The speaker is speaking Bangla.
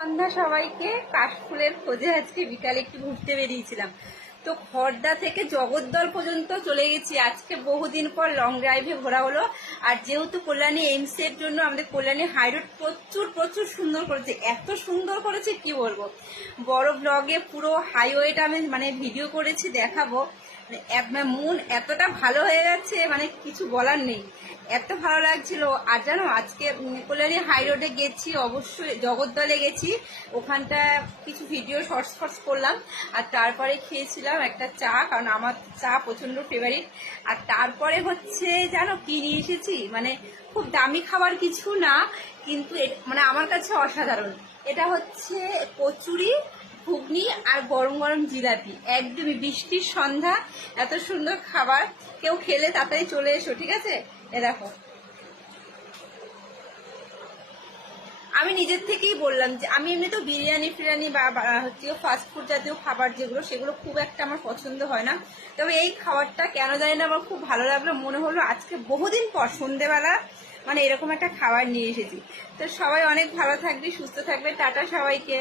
সন্ধ্যা সবাইকে কাশফুলের খোঁজে আজকে বিকালে একটু ঘুরতে বেরিয়েছিলাম। তো খর্দা থেকে জগদ্দল পর্যন্ত চলে গেছি। আজকে বহুদিন পর লং ড্রাইভে ঘোরা হলো। আর যেহেতু কল্যাণী এইমস এর জন্য আমাদের কল্যাণী হাইরোড প্রচুর প্রচুর সুন্দর করেছে। এত সুন্দর করেছে কি বলব? বড় ব্লগে পুরো হাইওয়েটা আমি মানে ভিডিও করেছি, দেখাবো। মানে মানে মন এতটা ভালো হয়ে গেছে মানে কিছু বলার নেই। এত ভালো লাগছিল। আর জানো, আজকে কল্যাণী হাই রোডে গেছি, অবশ্যই জগদ্দলে গেছি। ওখানটা কিছু ভিডিও শর্টস ফর্টস করলাম। আর তারপরে খেয়েছিলাম একটা চা, কারণ আমার চা প্রচণ্ড ফেভারিট আর তারপরে হচ্ছে, জানো, কি নিয়ে এসেছি? মানে খুব দামি খাবার কিছু না, কিন্তু মানে আমার কাছে অসাধারণ। এটা হচ্ছে কচুরি ঘুগনি আর গরম গরম জিলাপি। একদমই বৃষ্টির সন্ধ্যা, এত সুন্দর খাবার। কেউ খেলে তাড়াতাড়ি চলে এসো, ঠিক আছে? এ দেখো। আমি নিজের থেকেই বললাম যে, আমি এমনি তো বিরিয়ানি ফিরিয়ানি বা হচ্ছে ফাস্টফুড জাতীয় খাবার যেগুলো, সেগুলো খুব একটা আমার পছন্দ হয় না। তবে এই খাবারটা কেন জানি না আমার খুব ভালো লাগল। মনে হলো আজকে বহুদিন পর, সন্ধেবেলা মানে এরকম একটা খাবার নিয়ে এসেছি। তো সবাই অনেক ভালো থাকবে, সুস্থ থাকবে। টাটা সবাইকে।